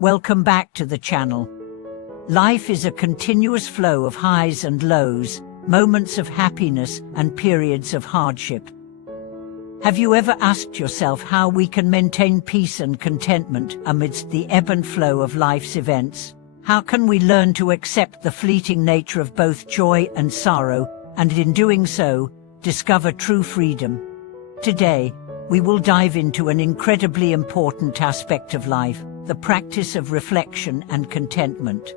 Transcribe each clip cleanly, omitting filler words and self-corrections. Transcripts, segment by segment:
Welcome back to the channel. Life is a continuous flow of highs and lows, moments of happiness and periods of hardship. Have you ever asked yourself how we can maintain peace and contentment amidst the ebb and flow of life's events? How can we learn to accept the fleeting nature of both joy and sorrow, and in doing so, discover true freedom? Today, we will dive into an incredibly important aspect of life, the practice of reflection and contentment.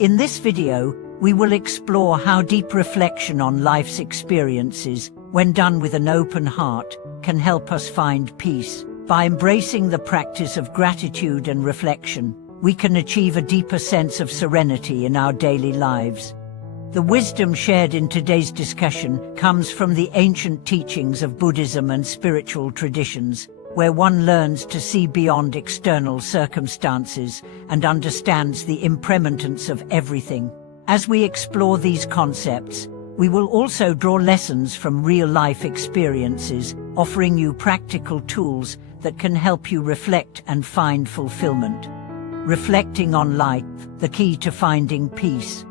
In this video, we will explore how deep reflection on life's experiences, when done with an open heart, can help us find peace. By embracing the practice of gratitude and reflection, we can achieve a deeper sense of serenity in our daily lives. The wisdom shared in today's discussion comes from the ancient teachings of Buddhism and spiritual traditions, where one learns to see beyond external circumstances and understands the impermanence of everything. As we explore these concepts, we will also draw lessons from real-life experiences, offering you practical tools that can help you reflect and find fulfillment. Reflecting on life, the key to finding peace.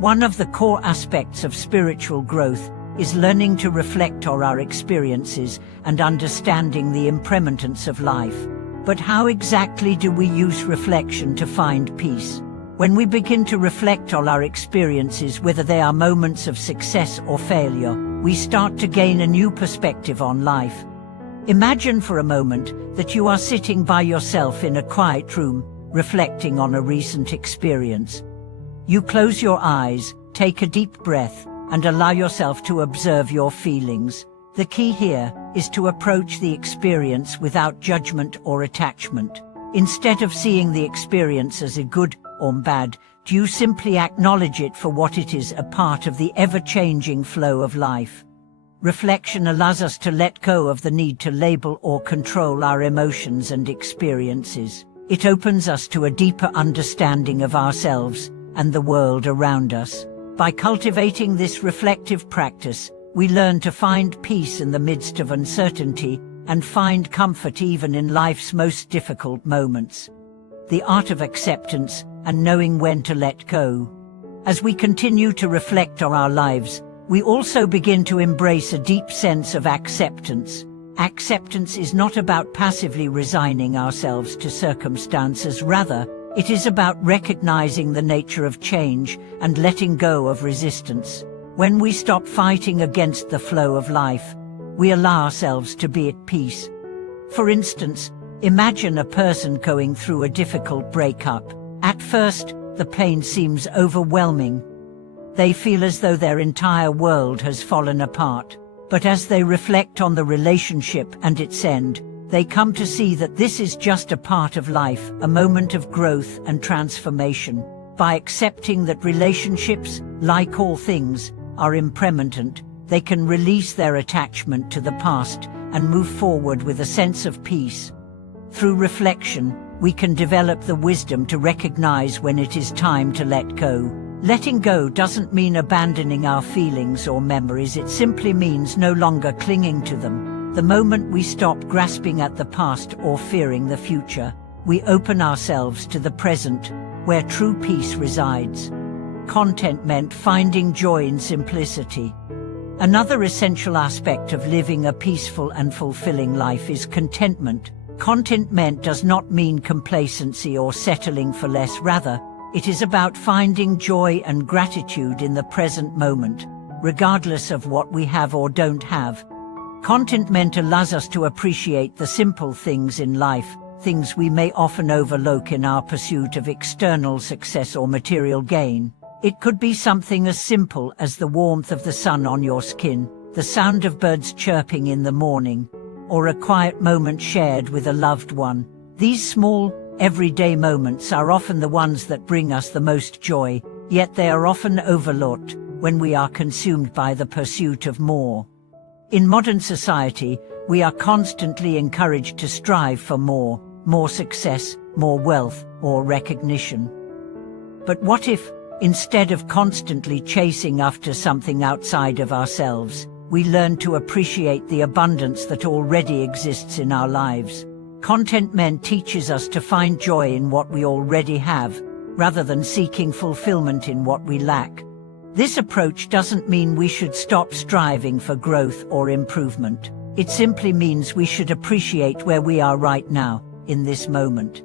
One of the core aspects of spiritual growth is learning to reflect on our experiences and understanding the impermanence of life. But how exactly do we use reflection to find peace? When we begin to reflect on our experiences, whether they are moments of success or failure, we start to gain a new perspective on life. Imagine for a moment that you are sitting by yourself in a quiet room, reflecting on a recent experience. You close your eyes, take a deep breath, and allow yourself to observe your feelings. The key here is to approach the experience without judgment or attachment. Instead of seeing the experience as a good or bad, do you simply acknowledge it for what it is, a part of the ever-changing flow of life. Reflection allows us to let go of the need to label or control our emotions and experiences. It opens us to a deeper understanding of ourselves and the world around us. By cultivating this reflective practice, we learn to find peace in the midst of uncertainty and find comfort even in life's most difficult moments. The art of acceptance and knowing when to let go. As we continue to reflect on our lives, we also begin to embrace a deep sense of acceptance. Acceptance is not about passively resigning ourselves to circumstances, rather, it is about recognizing the nature of change and letting go of resistance. When we stop fighting against the flow of life, we allow ourselves to be at peace. For instance, imagine a person going through a difficult breakup. At first, the pain seems overwhelming. They feel as though their entire world has fallen apart. But as they reflect on the relationship and its end, they come to see that this is just a part of life, a moment of growth and transformation. By accepting that relationships, like all things, are impermanent, they can release their attachment to the past and move forward with a sense of peace. Through reflection, we can develop the wisdom to recognize when it is time to let go. Letting go doesn't mean abandoning our feelings or memories, it simply means no longer clinging to them. The moment we stop grasping at the past or fearing the future, we open ourselves to the present, where true peace resides. Contentment, finding joy in simplicity. Another essential aspect of living a peaceful and fulfilling life is contentment. Contentment does not mean complacency or settling for less, rather, it is about finding joy and gratitude in the present moment, regardless of what we have or don't have. Contentment allows us to appreciate the simple things in life, things we may often overlook in our pursuit of external success or material gain. It could be something as simple as the warmth of the sun on your skin, the sound of birds chirping in the morning, or a quiet moment shared with a loved one. These small, everyday moments are often the ones that bring us the most joy, yet they are often overlooked when we are consumed by the pursuit of more. In modern society, we are constantly encouraged to strive for more success, more wealth, or recognition. But what if, instead of constantly chasing after something outside of ourselves, we learn to appreciate the abundance that already exists in our lives? Contentment teaches us to find joy in what we already have, rather than seeking fulfillment in what we lack. This approach doesn't mean we should stop striving for growth or improvement. It simply means we should appreciate where we are right now, in this moment.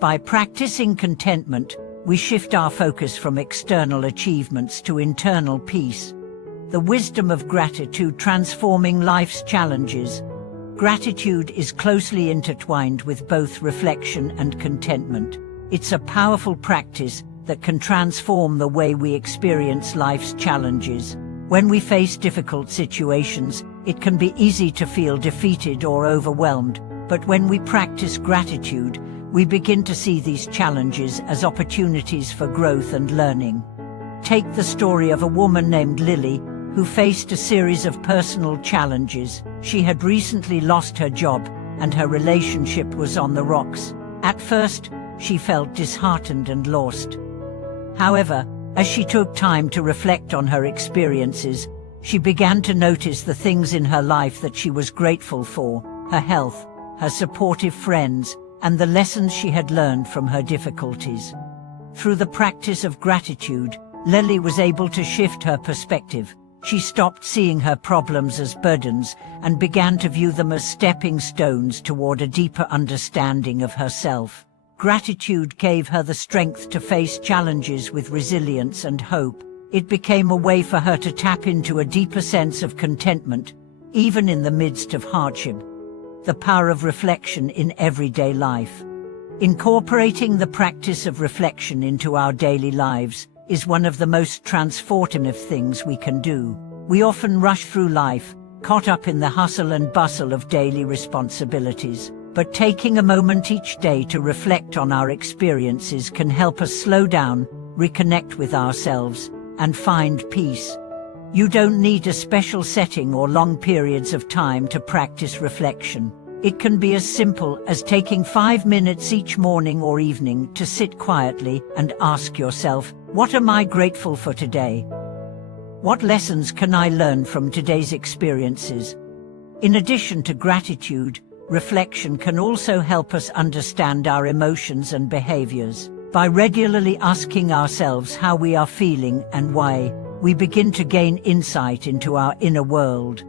By practicing contentment, we shift our focus from external achievements to internal peace. The wisdom of gratitude transforming life's challenges. Gratitude is closely intertwined with both reflection and contentment. It's a powerful practice that can transform the way we experience life's challenges. When we face difficult situations, it can be easy to feel defeated or overwhelmed, but when we practice gratitude, we begin to see these challenges as opportunities for growth and learning. Take the story of a woman named Lily, who faced a series of personal challenges. She had recently lost her job, and her relationship was on the rocks. At first, she felt disheartened and lost. However, as she took time to reflect on her experiences, she began to notice the things in her life that she was grateful for: her health, her supportive friends, and the lessons she had learned from her difficulties. Through the practice of gratitude, Lily was able to shift her perspective. She stopped seeing her problems as burdens and began to view them as stepping stones toward a deeper understanding of herself. Gratitude gave her the strength to face challenges with resilience and hope. It became a way for her to tap into a deeper sense of contentment, even in the midst of hardship. The power of reflection in everyday life. Incorporating the practice of reflection into our daily lives is one of the most transformative things we can do. We often rush through life, caught up in the hustle and bustle of daily responsibilities. But taking a moment each day to reflect on our experiences can help us slow down, reconnect with ourselves, and find peace. You don't need a special setting or long periods of time to practice reflection. It can be as simple as taking 5 minutes each morning or evening to sit quietly and ask yourself, what am I grateful for today? What lessons can I learn from today's experiences? In addition to gratitude, reflection can also help us understand our emotions and behaviors. By regularly asking ourselves how we are feeling and why, we begin to gain insight into our inner world.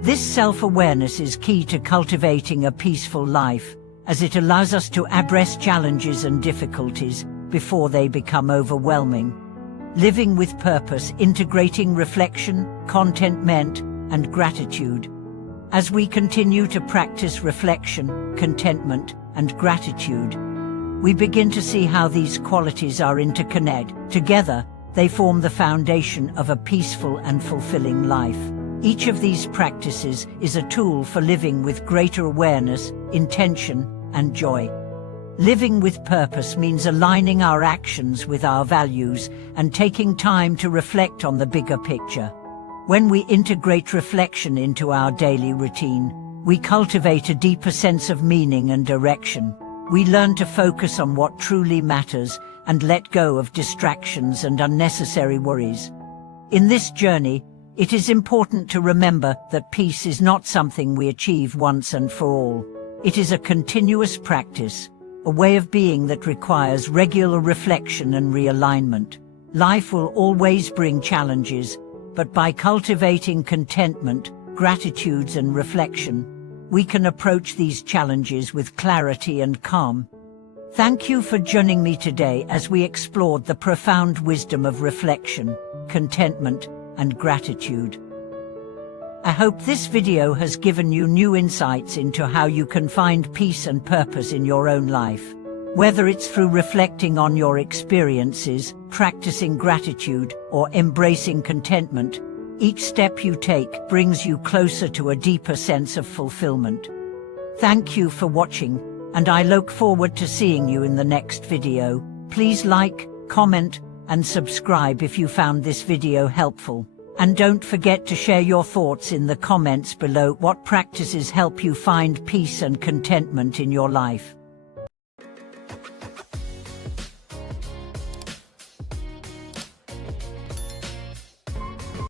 This self-awareness is key to cultivating a peaceful life, as it allows us to address challenges and difficulties before they become overwhelming. Living with purpose, integrating reflection, contentment, and gratitude. As we continue to practice reflection, contentment, and gratitude, we begin to see how these qualities are interconnected. Together, they form the foundation of a peaceful and fulfilling life. Each of these practices is a tool for living with greater awareness, intention, and joy. Living with purpose means aligning our actions with our values and taking time to reflect on the bigger picture. When we integrate reflection into our daily routine, we cultivate a deeper sense of meaning and direction. We learn to focus on what truly matters and let go of distractions and unnecessary worries. In this journey, it is important to remember that peace is not something we achieve once and for all. It is a continuous practice, a way of being that requires regular reflection and realignment. Life will always bring challenges, but by cultivating contentment, gratitude, and reflection, we can approach these challenges with clarity and calm. Thank you for joining me today as we explored the profound wisdom of reflection, contentment, and gratitude. I hope this video has given you new insights into how you can find peace and purpose in your own life. Whether it's through reflecting on your experiences, practicing gratitude, or embracing contentment, each step you take brings you closer to a deeper sense of fulfillment. Thank you for watching, and I look forward to seeing you in the next video. Please like, comment, and subscribe if you found this video helpful. And don't forget to share your thoughts in the comments below. What practices help you find peace and contentment in your life?